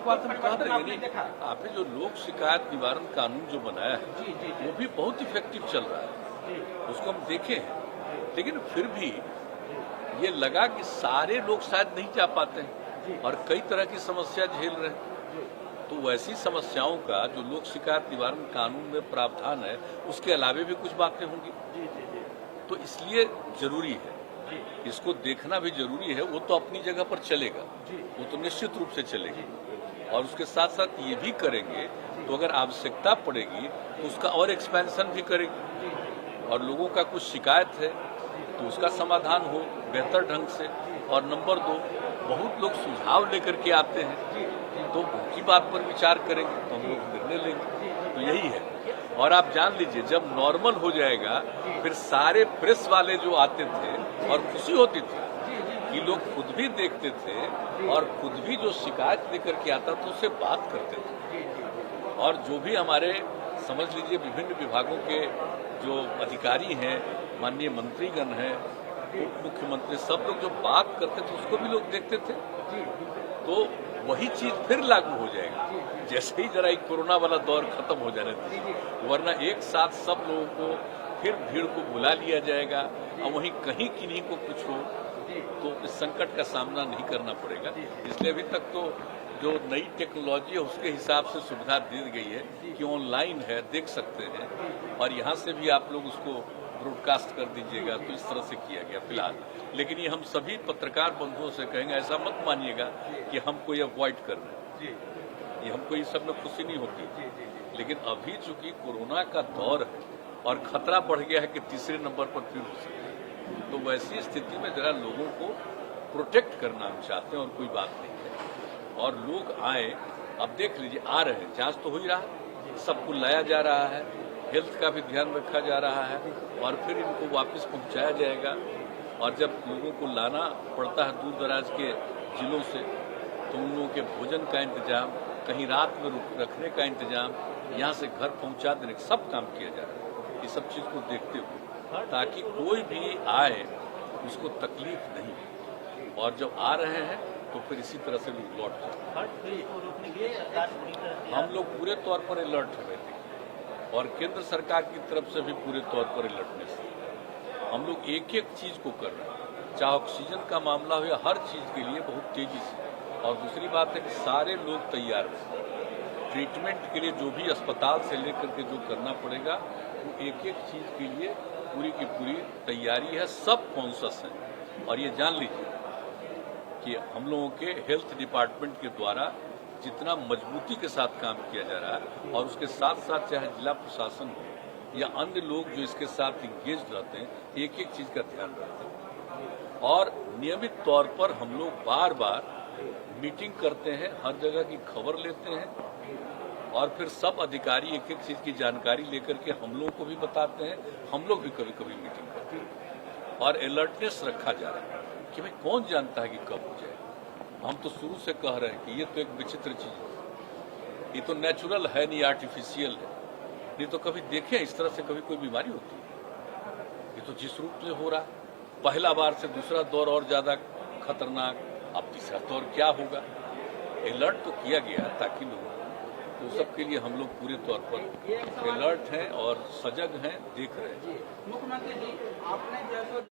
एक बात हम कह देंगे, आपने जो लोक शिकायत निवारण कानून जो बनाया है वो भी बहुत इफेक्टिव चल रहा है, उसको हम देखे हैं। लेकिन फिर भी ये लगा कि सारे लोग शायद नहीं जा पाते हैं और कई तरह की समस्या झेल रहे हैं। तो वैसी समस्याओं का जो लोक शिकायत निवारण कानून में प्रावधान है उसके अलावे भी कुछ बातें होंगी, तो इसलिए जरूरी है, इसको देखना भी जरूरी है। वो तो अपनी जगह पर चलेगा, वो तो निश्चित रूप से चलेगी, और उसके साथ साथ ये भी करेंगे तो अगर आवश्यकता पड़ेगी तो उसका और एक्सपेंशन भी करेंगे, और लोगों का कुछ शिकायत है तो उसका समाधान हो बेहतर ढंग से। और नंबर 2, बहुत लोग सुझाव लेकर के आते हैं तो उनकी बात पर विचार करेंगे, तो हम लोग निर्णय लेंगे। तो यही है। और आप जान लीजिए, जब नॉर्मल हो जाएगा फिर सारे प्रेस वाले जो आते थे और खुशी होती थी कि लोग खुद भी देखते थे और खुद भी जो शिकायत लेकर के आता था उससे बात करते थे। और जो भी हमारे समझ लीजिए विभिन्न विभागों के जो अधिकारी हैं, माननीय मंत्रीगण हैं, उप मुख्यमंत्री, सब लोग जो बात करते थे उसको भी लोग देखते थे। तो वही चीज फिर लागू हो जाएगी जैसे ही जरा एक कोरोना वाला दौर खत्म हो जाने दीजिए, वरना एक साथ सब लोगों को फिर भीड़ को बुला लिया जाएगा और वहीं कहीं किन्हीं को कुछ हो तो इस संकट का सामना नहीं करना पड़ेगा। इसलिए अभी तक तो जो नई टेक्नोलॉजी है उसके हिसाब से सुविधा दी गई है कि ऑनलाइन है, देख सकते हैं, और यहाँ से भी आप लोग उसको ब्रॉडकास्ट कर दीजिएगा। तो इस तरह से किया गया फिलहाल। लेकिन ये हम सभी पत्रकार बंधुओं से कहेंगे, ऐसा मत मानिएगा कि हम कोई अवॉइड कर रहे हैं, ये हमको ये सब में खुशी नहीं होती। लेकिन अभी चूंकि कोरोना का दौर है और खतरा बढ़ गया है कि तीसरे नंबर पर फिर हो सकता है, तो वैसी स्थिति में जरा लोगों को प्रोटेक्ट करना हम चाहते हैं और कोई बात नहीं है। और लोग आए, अब देख लीजिए आ रहे हैं, जांच तो हो ही रहा है, सबको लाया जा रहा है, हेल्थ का भी ध्यान रखा जा रहा है, और फिर इनको वापस पहुंचाया जाएगा। और जब लोगों को लाना पड़ता है दूर दराज के जिलों से, तो उन लोगों के भोजन का इंतजाम, कहीं रात में रखने का इंतजाम, यहाँ से घर पहुंचा देने का सब काम किया जा रहा है। ये सब चीज़ को देखते हुए, ताकि कोई भी आए उसको तकलीफ नहीं, और जब आ रहे हैं तो फिर इसी तरह से लोग लौट जाए। हम लोग पूरे तौर पर अलर्ट रहते हैं, और केंद्र सरकार की तरफ से भी पूरे तौर पर अलर्टनेस है। हम लोग एक एक चीज को कर रहे हैं, चाहे ऑक्सीजन का मामला हो या हर चीज के लिए बहुत तेजी से। और दूसरी बात है कि सारे लोग तैयार हैं ट्रीटमेंट के लिए, जो भी अस्पताल से लेकर के जो करना पड़ेगा वो एक एक चीज के लिए पूरी की पूरी तैयारी है। सब कॉन्शियस हैं, और ये जान लीजिए कि हम लोगों के हेल्थ डिपार्टमेंट के द्वारा जितना मजबूती के साथ काम किया जा रहा है, और उसके साथ साथ चाहे जिला प्रशासन हो या अन्य लोग जो इसके साथ इंगेज रहते हैं, एक एक चीज का ध्यान रखते हैं। और नियमित तौर पर हम लोग बार बार मीटिंग करते हैं, हर जगह की खबर लेते हैं, और फिर सब अधिकारी एक एक चीज की जानकारी लेकर के हम लोग को भी बताते हैं। हम लोग भी कभी कभी मीटिंग करते हैं, और अलर्टनेस रखा जा रहा है कि भाई कौन जानता है कि कब हो जाए। हम तो शुरू से कह रहे हैं कि ये तो एक विचित्र चीज है, ये तो नेचुरल है नहीं, आर्टिफिशियल है। नहीं तो कभी देखें इस तरह से कभी कोई बीमारी होती है। ये तो जिस रूप से हो रहा, पहला बार से दूसरा दौर और ज्यादा खतरनाक, अब तीसरा दौर क्या होगा। अलर्ट तो किया गया ताकि लोगों को, तो सबके लिए हम लोग पूरे तौर पर अलर्ट हैं और सजग हैं, देख रहे हैं। मुख्यमंत्री जी, आपने जैसे